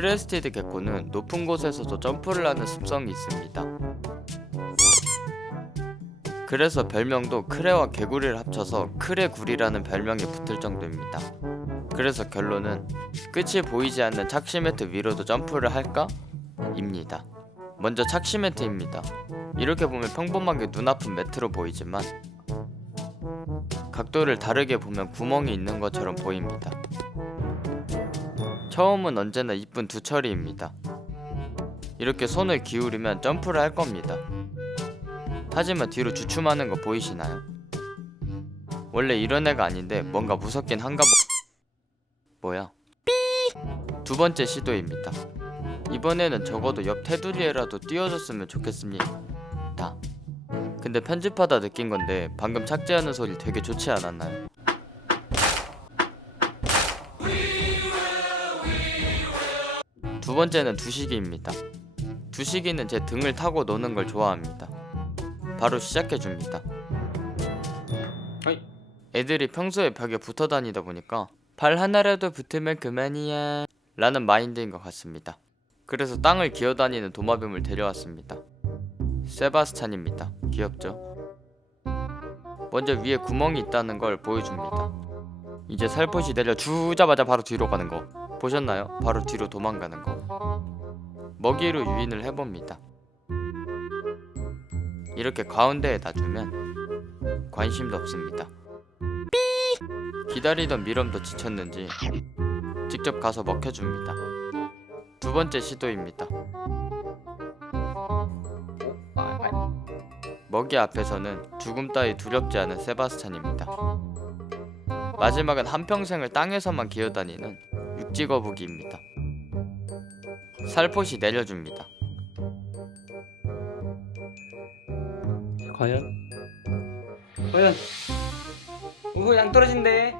크레스티드 개코는 높은 곳에서도 점프를 하는 습성이 있습니다. 그래서 별명도 크레와 개구리를 합쳐서 크레구리라는 별명이 붙을 정도입니다. 그래서 결론은 끝이 보이지 않는 착시 매트 위로도 점프를 할까? 입니다. 먼저 착시 매트입니다. 이렇게 보면 평범하게 눈아픈 매트로 보이지만 각도를 다르게 보면 구멍이 있는 것처럼 보입니다. 처음은 언제나 이쁜 두 처리입니다. 이렇게 손을 기울이면 점프를 할 겁니다. 하지만 뒤로 주춤하는 거 보이시나요? 원래 이런 애가 아닌데 뭔가 무섭긴 한가 보... 뭐야? 삐! 두 번째 시도입니다. 이번에는 적어도 옆 테두리에라도 띄워줬으면 좋겠습니다. 근데 편집하다 느낀 건데 방금 착지하는 소리 되게 좋지 않았나요? 두 번째는 두시기입니다. 두시기는 제 등을 타고 노는 걸 좋아합니다. 바로 시작해 줍니다. 애들이 평소에 벽에 붙어 다니다 보니까 발 하나라도 붙으면 그만이야 라는 마인드인 것 같습니다. 그래서 땅을 기어다니는 도마뱀을 데려왔습니다. 세바스찬입니다. 귀엽죠? 먼저 위에 구멍이 있다는 걸 보여줍니다. 이제 살포시 내려 주자마자 바로 뒤로 가는 거 보셨나요? 바로 뒤로 도망가는 거 먹이로 유인을 해봅니다. 이렇게 가운데에 놔주면 관심도 없습니다. 삐! 기다리던 미럼도 지쳤는지 직접 가서 먹혀줍니다. 두 번째 시도입니다. 먹이 앞에서는 죽음 따위 두렵지 않은 세바스찬입니다. 마지막은 한평생을 땅에서만 기어다니는 육지거북이입니다. 살포시 내려줍니다. 과연? 과연? 오호 양 떨어진대